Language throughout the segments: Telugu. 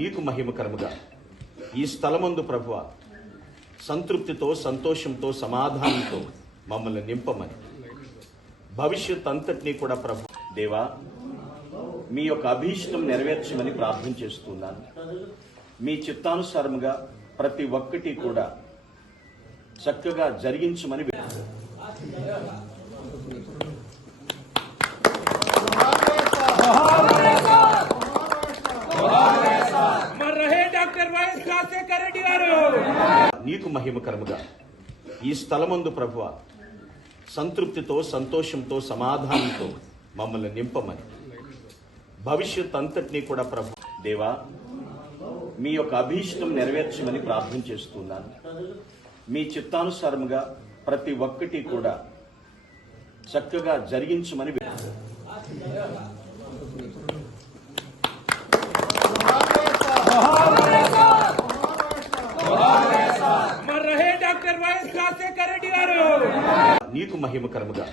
నీకు మహిమకరముగా ఈ స్థలమందు ప్రభువా సంతృప్తితో సంతోషంతో సమాధానంతో మమ్మల్ని నింపమని భవిష్యత్ అంతటినీ కూడా ప్రభు దేవా మీ యొక్క అభీష్టం నెరవేర్చమని ప్రార్థన చేస్తున్నాను. మీ చిత్తానుసారముగా ప్రతి ఒక్కటి కూడా చక్కగా జరిగించమని నీకు మహిమకరముగా ఈ స్థలమందు ప్రభువా సంతృప్తితో సంతోషంతో సమాధానంతో మమ్మల్ని నింపమని భవిష్యత్ అంతటినీ కూడా ప్రభు దేవా మీ యొక్క అభీష్టం నెరవేర్చమని ప్రార్థన చేస్తున్నాను. మీ చిత్తానుసారముగా ప్రతి ఒక్కటి కూడా చక్కగా జరిగించమని నీకు మహిమకరముగా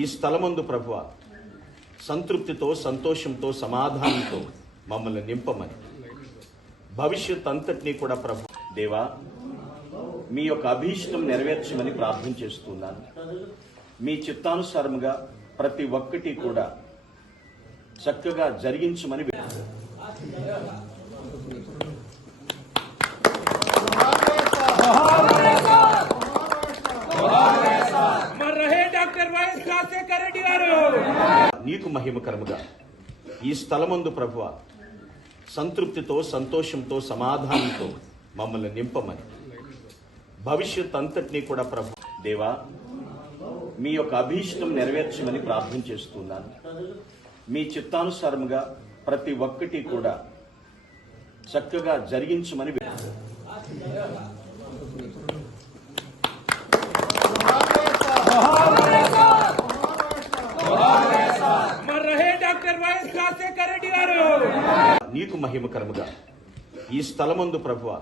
ఈ స్థలమందు ప్రభువా సంతృప్తితో సంతోషంతో సమాధానంతో మమ్మల్ని నింపమని భవిష్యత్ అంతటినీ కూడా ప్రభు దేవా మీ యొక్క అభీష్టం నెరవేర్చమని ప్రార్థన చేస్తున్నాను. మీ చిత్తానుసారముగా ప్రతి ఒక్కటి కూడా చక్కగా జరిగించమని నీకు మహిమకరముగా ఈ స్థలమందు ప్రభువా సంతృప్తితో సంతోషంతో సమాధానంతో మమ్మల్ని నింపమని భవిష్యత్ అంతటినీ కూడా ప్రభు దేవా మీ యొక్క అభీష్టం నెరవేర్చమని ప్రార్థన చేస్తున్నాను. మీ చిత్తానుసారముగా ప్రతి ఒక్కటి కూడా చక్కగా జరిగించమని నీకు మహిమకరముగా ఈ స్థలమందు ప్రభువా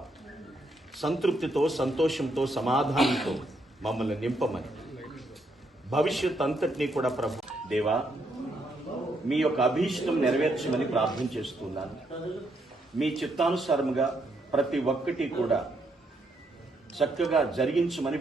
సంతృప్తితో సంతోషంతో సమాధానంతో మమ్మల్ని నింపమని భవిష్యత్ అంతటినీ కూడా ప్రభు దేవా మీ యొక్క అభీష్టం నెరవేర్చమని ప్రార్థన చేస్తున్నాను. మీ చిత్తానుసారముగా ప్రతి ఒక్కటి కూడా చక్కగా జరిగించమని